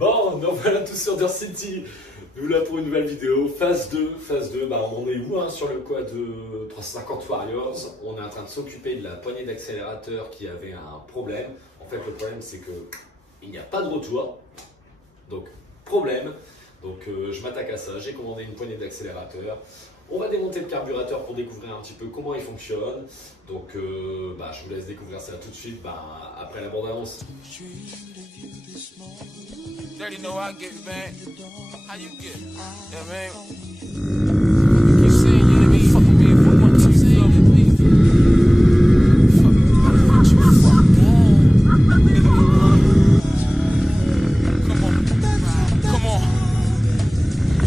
Bon, nous voilà tous sur Dirt City. Nous là pour une nouvelle vidéo. Phase 2, bah on est où hein, sur le quad de 350 Warriors. On est en train de s'occuper de la poignée d'accélérateur qui avait un problème. En fait, le problème c'est que il n'y a pas de retour. Donc, problème. Donc, je m'attaque à ça. J'ai commandé une poignée d'accélérateur. On va démonter le carburateur pour découvrir un petit peu comment il fonctionne. Donc, bah, je vous laisse découvrir ça tout de suite bah, après la bande-annonce. Dirty know I get it, man. How you get it? Yeah, man. You saying you ain't been fucking me for one, two, three. Fuck you, fuck Come on.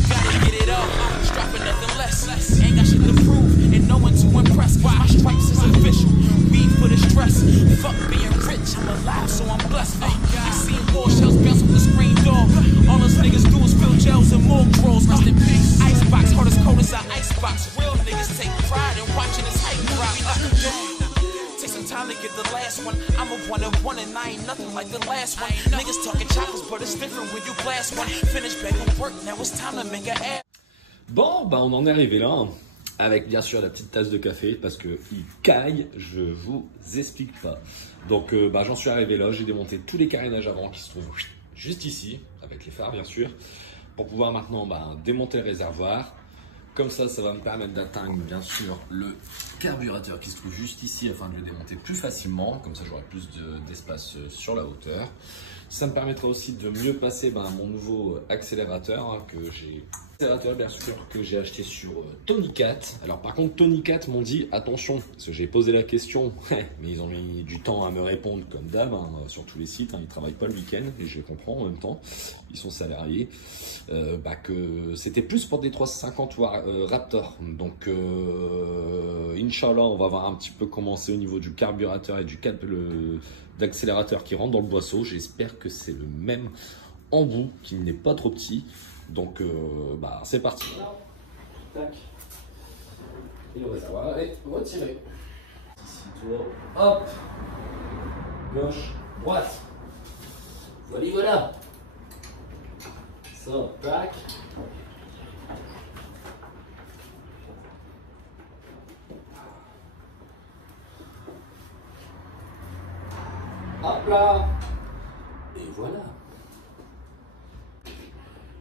Gotta get it up. Strapping nothing less. Ain't got shit to prove and no one to impress. My stripes is official. Weed for the stress. Fuck being rich. I'm alive, so I'm blessed. I seen more shells bounce off the screen door. All those niggas do is fill gels and more drawers. Rest in peace. Icebox, hard as cold as an icebox. Real niggas take pride in watching this hype drop. Take some time to get the last one. I'm a one of one and I ain't nothing like the last one. Niggas talking choppers, but it's different when you blast one. Finish begging work, now it's time to make a ass. Bon, bah on en est arrivé là, hein, avec bien sûr la petite tasse de café, parce que il caille, je vous explique pas. Donc bah, j'en suis arrivé là, j'ai démonté tous les carénages avant qui se trouvent juste ici, avec les phares bien sûr, pour pouvoir maintenant bah, démonter le réservoir. Comme ça va me permettre d'atteindre bien sûr le carburateur qui se trouve juste ici afin de le démonter plus facilement. Comme ça j'aurai plus d'espace sur la hauteur. Ça me permettra aussi de mieux passer mon nouveau accélérateur hein, que j'ai bien sûr que j'ai acheté sur Tonycat. Alors par contre Tonycat m'ont dit attention parce que j'ai posé la question mais ils ont mis du temps à me répondre comme d'hab hein, sur tous les sites hein, ils travaillent pas le week-end et je les comprends en même temps ils sont salariés que c'était plus pour des 350 Raptor donc Inch'Allah on va voir un petit peu comment c'est au niveau du carburateur et du câble d'accélérateur qui rentre dans le boisseau. J'espère que c'est le même embout qu'il n'est pas trop petit. Donc, c'est parti. Tac. Et le réservoir est retiré. Ici, tour. Hop. Gauche, droite. Voilà. Ça, tac. Hop là. Et voilà.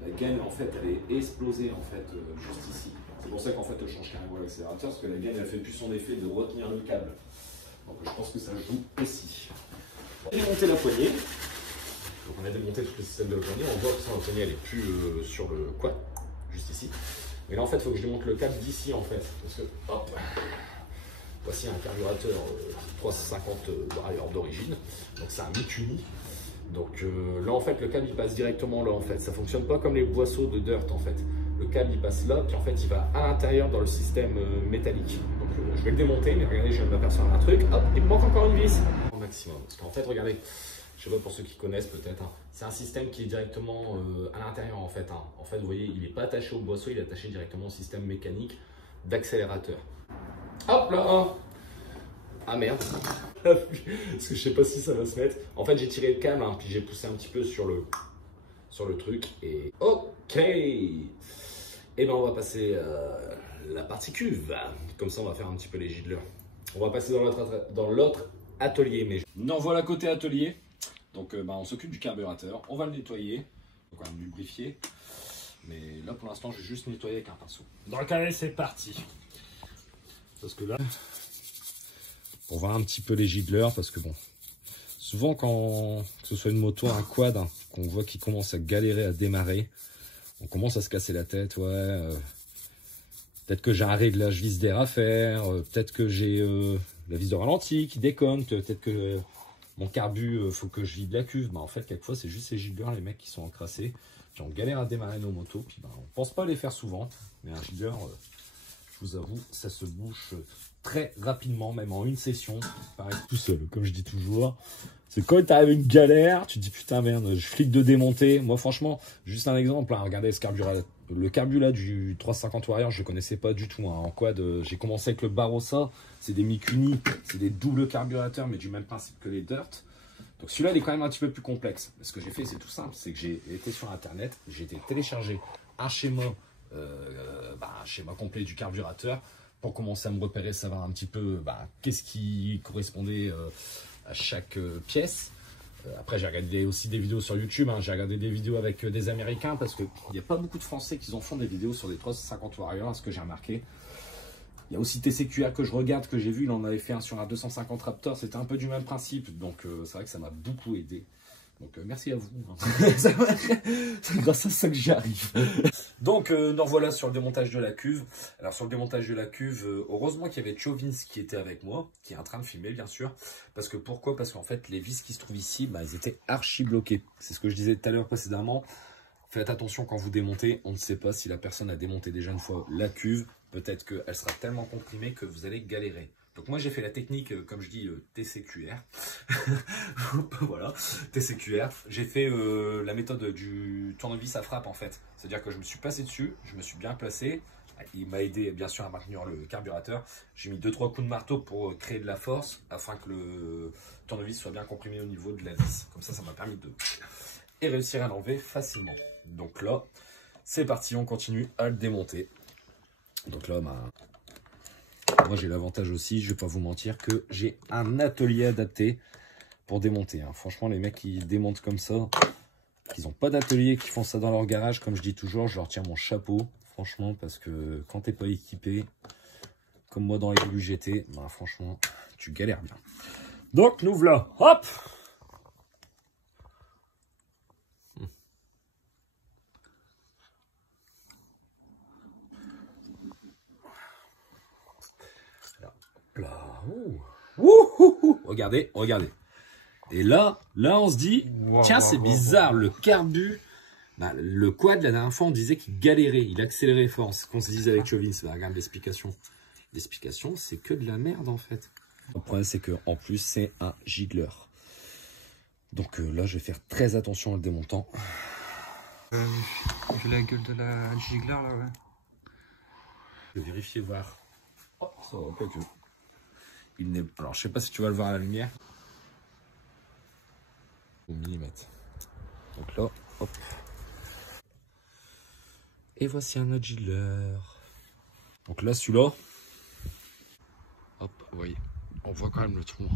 La gaine en fait elle est explosée en fait juste ici. C'est pour ça qu'en fait je change carrément l'accélérateur parce que la gaine elle fait plus son effet de retenir le câble. Donc je pense que ça joue aussi. On a démonté la poignée. Donc on a démonté tout le système de la poignée. On voit que ça, la poignée elle est plus sur le quad, juste ici. Mais là en fait il faut que je démonte le câble d'ici en fait. Parce que hop, voici un carburateur 350 Warrior d'origine. Donc c'est un Mikuni. Donc là en fait le câble il passe directement là en fait, ça fonctionne pas comme les boisseaux de dirt en fait. Le câble il passe là puis en fait il va à l'intérieur dans le système métallique. Donc je vais le démonter mais regardez je viens de m'apercevoir un truc, hop il me manque encore une vis au maximum. Parce qu'en fait regardez, je sais pas pour ceux qui connaissent peut-être, hein, c'est un système qui est directement à l'intérieur en fait. Hein. En fait vous voyez il n'est pas attaché au boisseau, il est attaché directement au système d'accélérateur. Hop là hein. Ah merde, parce que je sais pas si ça va se mettre. En fait j'ai tiré le câble, hein, puis j'ai poussé un petit peu sur le truc et ok. Et ben on va passer la partie cuve. Comme ça on va faire un petit peu les gidleurs. On va passer dans l'autre atelier. Mais nous voilà côté atelier. Donc on s'occupe du carburateur, on va le nettoyer, donc on va le lubrifier. Mais là pour l'instant je vais juste nettoyer avec un pinceau. Dans le carré c'est parti. Parce que là... On va un petit peu les gidleurs parce que bon, souvent quand que ce soit une moto, un quad, hein, qu'on voit qu'il commence à galérer à démarrer, on commence à se casser la tête, ouais. Peut-être que j'ai un réglage vis d'air à faire, peut-être que j'ai la vis de ralenti qui déconne, peut-être que mon carbu, faut que je vide la cuve. En fait, quelquefois, c'est juste ces gidleurs, les mecs qui sont encrassés. Puis on galère à démarrer nos motos, puis on pense pas les faire souvent, mais un gidleur, je vous avoue, ça se bouche très rapidement, même en une session, pareil, tout seul, comme je dis toujours. C'est quand tu arrives une galère, tu te dis putain merde, je flippe de démonter. Moi franchement, juste un exemple, hein, regardez ce carburateur, le carbu là du 350 Warrior, je connaissais pas du tout. Hein, en quad, j'ai commencé avec le Barossa, c'est des Mikuni, c'est des doubles carburateurs, mais du même principe que les Dirt. Donc celui-là, il est quand même un petit peu plus complexe. Ce que j'ai fait, c'est tout simple. C'est que j'ai été sur Internet, j'ai été télécharger un schéma complet du carburateur pour commencer à me repérer, savoir un petit peu qu'est-ce qui correspondait à chaque pièce. Après, j'ai regardé aussi des vidéos sur YouTube. Hein. J'ai regardé des vidéos avec des Américains parce qu'il n'y a pas beaucoup de Français qui en font des vidéos sur des 350 Warrior, à ce que j'ai remarqué. Il y a aussi TCQR que je regarde, que j'ai vu, il en avait fait un sur un 250 Raptor, c'était un peu du même principe, donc c'est vrai que ça m'a beaucoup aidé. Donc merci à vous, c'est grâce à ça que j'y arrive. Donc nous revoilà sur le démontage de la cuve. Alors sur le démontage de la cuve, heureusement qu'il y avait Chovins qui était avec moi, qui est en train de filmer bien sûr. Parce que pourquoi? Parce qu'en fait les vis qui se trouvent ici, elles étaient archi bloquées. C'est ce que je disais tout à l'heure précédemment. Faites attention quand vous démontez, on ne sait pas si la personne a démonté déjà une fois la cuve. Peut-être qu'elle sera tellement comprimée que vous allez galérer. Donc moi j'ai fait la technique, comme je dis, TCQR. Voilà, TCQR. J'ai fait la méthode du tournevis à frappe en fait. C'est-à-dire que je me suis passé dessus, je me suis bien placé. Il m'a aidé bien sûr à maintenir le carburateur. J'ai mis 2-3 coups de marteau pour créer de la force afin que le tournevis soit bien comprimé au niveau de la vis. Comme ça, ça m'a permis de réussir à l'enlever facilement. Donc là, c'est parti, on continue à le démonter. Donc là, moi j'ai l'avantage aussi, je vais pas vous mentir, que j'ai un atelier adapté pour démonter. Hein. Franchement, les mecs qui démontent comme ça, qui n'ont pas d'atelier, qui font ça dans leur garage, comme je dis toujours, je leur tire mon chapeau. Franchement, parce que quand t'es pas équipé, comme moi dans les débuts j'étais, franchement, tu galères bien. Donc nous voilà, hop! Là, regardez, regardez. Et là on se dit, tiens, c'est bizarre, le carbu, le quad, la dernière fois, on disait qu'il galérait, il accélérait fort. C'est ce qu'on se disait avec Chovins. Regarde l'explication. L'explication, c'est que de la merde, en fait. Le problème, c'est que en plus, c'est un giggler. Donc là, je vais faire très attention en le démontant. Vu la gueule de la giggler, là, ouais. Je vais vérifier, voir. Oh, ça va pas que... Alors, je sais pas si tu vas le voir à la lumière. Au millimètre. Donc là, hop. Et voici un autre giggler. Donc là, celui-là. Hop, vous voyez. On voit quand même le trou.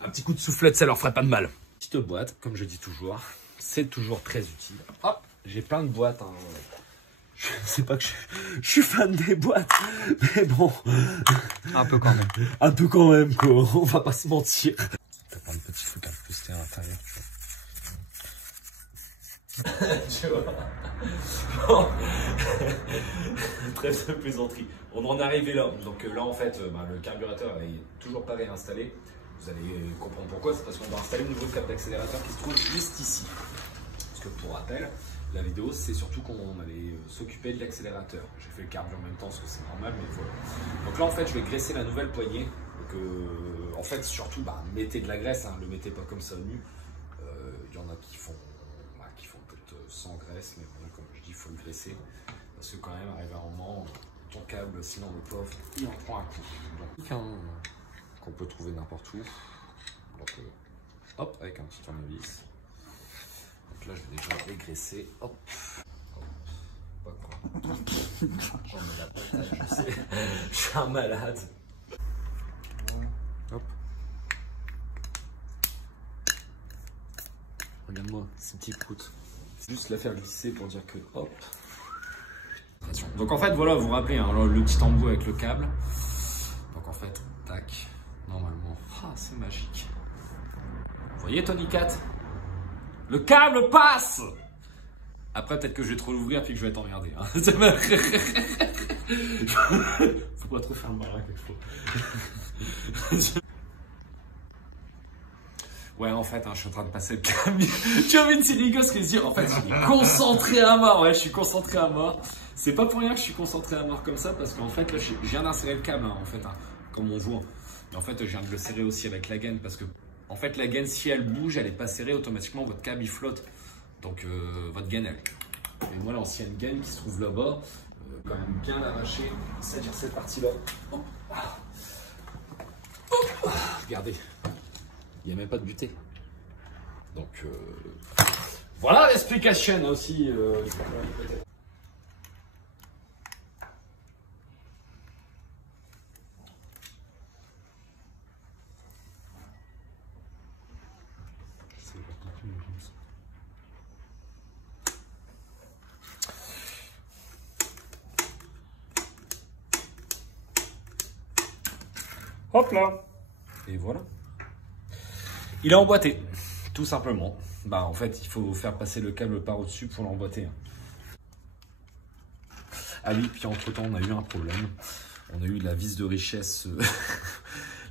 Un petit coup de soufflette, ça leur ferait pas de mal. Petite boîte, comme je dis toujours. C'est toujours très utile. Hop, j'ai plein de boîtes. Hein. Je sais pas que je suis fan des boîtes, mais bon. Un peu quand même. Un peu quand même, quoi. On va pas se mentir. T'as pas un petit truc incrusté à l'intérieur, tu vois. Bon. Trêve de plaisanterie. On en est arrivé là. Donc là, en fait, le carburateur est toujours pas réinstallé. Vous allez comprendre pourquoi. C'est parce qu'on va installer le nouveau câble d'accélérateur qui se trouve juste ici. Parce que pour rappel, la vidéo, c'est surtout qu'on allait s'occuper de l'accélérateur. J'ai fait le carbu en même temps, parce que c'est normal, mais voilà. Donc là, en fait, je vais graisser la nouvelle poignée. Donc, en fait, surtout, mettez de la graisse, hein, le mettez pas comme ça nu. Il y en a qui font peut-être sans graisse, mais voilà, comme je dis, il faut le graisser. Parce que quand même, arrive un moment, ton câble, sinon le pauvre, il en prend un coup. Donc, qu'on peut trouver n'importe où. Donc, hop, avec un petit tournevis. Donc là, je vais déjà dégraisser. Hop. Pas quoi. J'en ai la patate, je sais. Je suis un malade. Hop. Regarde-moi, ces petits croûtes. Juste la faire glisser pour dire que hop. Donc en fait, voilà, vous vous rappelez, hein, le petit embout avec le câble. Donc en fait, tac, normalement. Ah, c'est magique. Vous voyez, Tony Cat? Le câble passe! Après, peut-être que je vais trop l'ouvrir puis que je vais t'emmerder. Hein. Faut pas trop faire le malin quelquefois. Ouais, en fait, je suis en train de passer le câble. Chovins Siligos qui se dit, en fait, il est concentré à mort. Ouais, je suis concentré à mort. C'est pas pour rien que je suis concentré à mort comme ça, parce qu'en fait, là, je viens d'insérer le câble, en fait, comme on voit. Et en fait, je viens de le serrer aussi avec la gaine, parce que, en fait, la gaine, si elle bouge, elle n'est pas serrée, automatiquement, votre câble, il flotte. Donc, votre gaine, elle. Et moi, l'ancienne gaine qui se trouve là-bas, quand même bien arrachée, c'est-à-dire cette partie-là. Regardez. il n'y a même pas de butée. Donc voilà l'explication aussi. Hop là. Et voilà. Il est emboîté, tout simplement. Bah en fait, il faut faire passer le câble par au-dessus pour l'emboîter. Ah oui, puis entre-temps, on a eu un problème. On a eu la vis de richesse.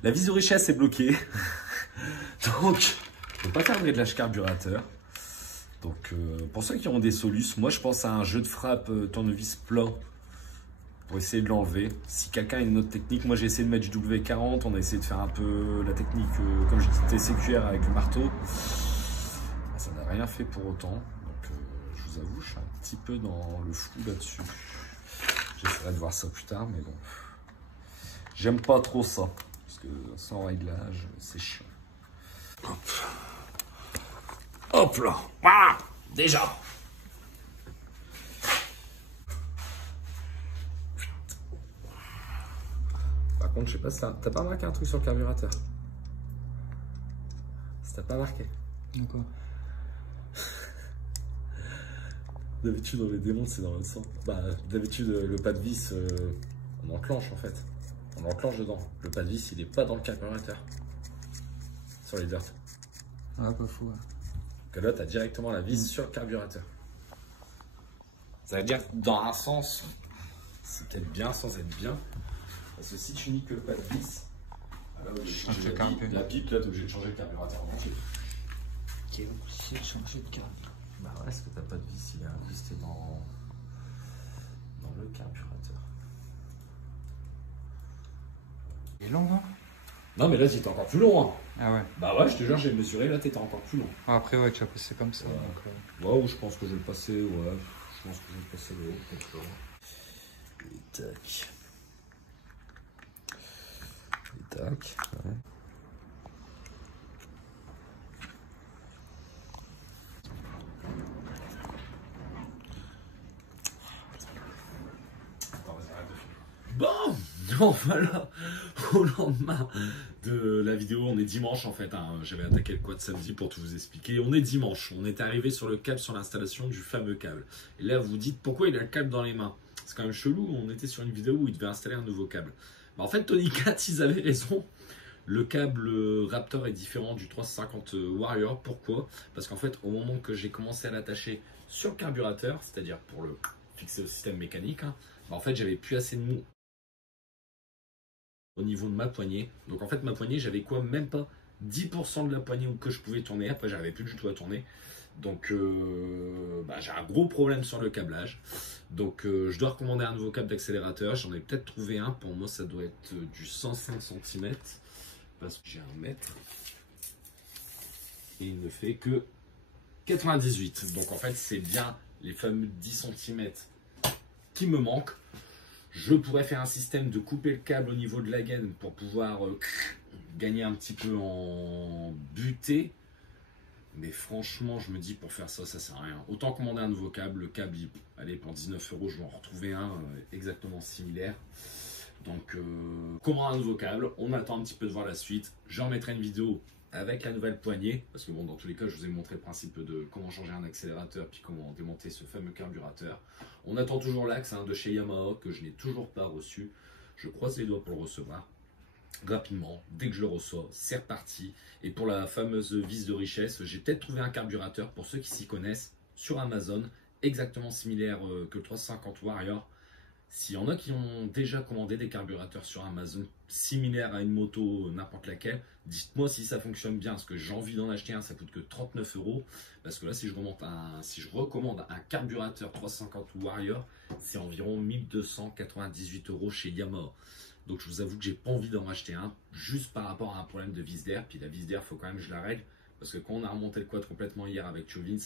La vis de richesse est bloquée. Donc, je ne peux pas faire de réglage carburateur. Donc, pour ceux qui ont des solutions, moi je pense à un jeu de frappe tournevis plat pour essayer de l'enlever. Si quelqu'un a une autre technique, moi j'ai essayé de mettre du W40, on a essayé de faire un peu la technique, comme je dis, TCQR avec le marteau. Ça n'a rien fait pour autant. Donc je vous avoue, je suis un petit peu dans le flou là-dessus. J'essaierai de voir ça plus tard, mais bon. J'aime pas trop ça, parce que sans réglage, c'est chiant. Hop. Hop là, voilà, déjà. Par contre, je sais pas si t'as pas marqué un truc sur le carburateur. Si t'as pas marqué. D'accord. D'habitude, on les démonte, c'est dans l'autre sens. Bah, d'habitude, le pas de vis, on enclenche en fait. On l'enclenche dedans. Le pas de vis, il est pas dans le carburateur. Sur les dirt. Ah, pas fou. Ouais. Que là, tu as directement la vis sur le carburateur. Ça veut dire que dans un sens, c'est peut-être bien sans être bien. Parce que si tu niques le pas de vis, là, la pipe, là, tu es obligé de changer le carburateur en entier. Qui est obligé de changer de carburateur. Bah ouais, est-ce que t'as pas de vis, il est incrusté dans le carburateur. Il est long, non? Non, mais là, c'était encore plus long. Hein. Ah ouais. Bah ouais, je te jure, j'ai mesuré, là, t'étais encore plus long. Après, ouais, tu as passé comme ça. Ouais, ou je pense que je vais le passer, ouais. Je pense que je vais le passer le haut, peut-être là. Et tac. Et tac, ouais. Bon, voilà, au lendemain de la vidéo, on est dimanche en fait, hein. J'avais attaqué le quad samedi pour tout vous expliquer. On est dimanche, on est arrivé sur le câble, sur l'installation du fameux câble. Et là, vous vous dites pourquoi il a le câble dans les mains. C'est quand même chelou, on était sur une vidéo où il devait installer un nouveau câble. Bah, en fait, Tony Cat, ils avaient raison. Le câble Raptor est différent du 350 Warrior. Pourquoi? Parce qu'en fait, au moment que j'ai commencé à l'attacher sur le carburateur, c'est-à-dire pour le fixer au système mécanique, hein, bah, en fait, j'avais plus assez de mou au niveau de ma poignée. Donc en fait, ma poignée, j'avais quoi? Même pas 10% de la poignée que je pouvais tourner. Après, j'arrivais plus du tout à tourner. Donc bah, j'ai un gros problème sur le câblage. Donc je dois recommander un nouveau câble d'accélérateur. J'en ai peut-être trouvé un. Pour moi, ça doit être du 105 cm. Parce que j'ai 1 mètre. Et il ne fait que 98. Donc en fait, c'est bien les fameux 10 cm qui me manquent. Je pourrais faire un système de couper le câble au niveau de la gaine pour pouvoir gagner un petit peu en butée. Mais franchement, je me dis pour faire ça, ça sert à rien. Autant commander un nouveau câble. Le câble, allez, pour 19 €, je vais en retrouver un exactement similaire. Donc, commande un nouveau câble. On attend un petit peu de voir la suite. J'en mettrai une vidéo avec la nouvelle poignée. Parce que bon, dans tous les cas, je vous ai montré le principe de comment changer un accélérateur puis comment démonter ce fameux carburateur. On attend toujours l'axe de chez Yamaha que je n'ai toujours pas reçu. Je croise les doigts pour le recevoir rapidement. Dès que je le reçois, c'est reparti. Et pour la fameuse vis de richesse, j'ai peut-être trouvé un carburateur pour ceux qui s'y connaissent sur Amazon, exactement similaire que le 350 Warrior. S'il y en a qui ont déjà commandé des carburateurs sur Amazon similaires à une moto, n'importe laquelle, dites-moi si ça fonctionne bien, parce que j'ai envie d'en acheter un, ça coûte que 39 €. Parce que là, si je recommande un carburateur 350 Warrior, c'est environ 1298 € chez Yamaha. Donc je vous avoue que j'ai pas envie d'en racheter un, juste par rapport à un problème de vis d'air. Puis la vis d'air, il faut quand même que je la règle, parce que quand on a remonté le quad complètement hier avec Chuvins,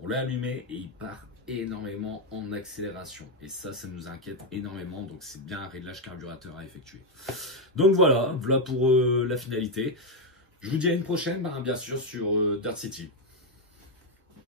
on l'a allumé et il part énormément en accélération. Et ça nous inquiète énormément. Donc c'est bien un réglage carburateur à effectuer. Donc voilà pour la finalité. Je vous dis à une prochaine, bien sûr, sur Dirt City.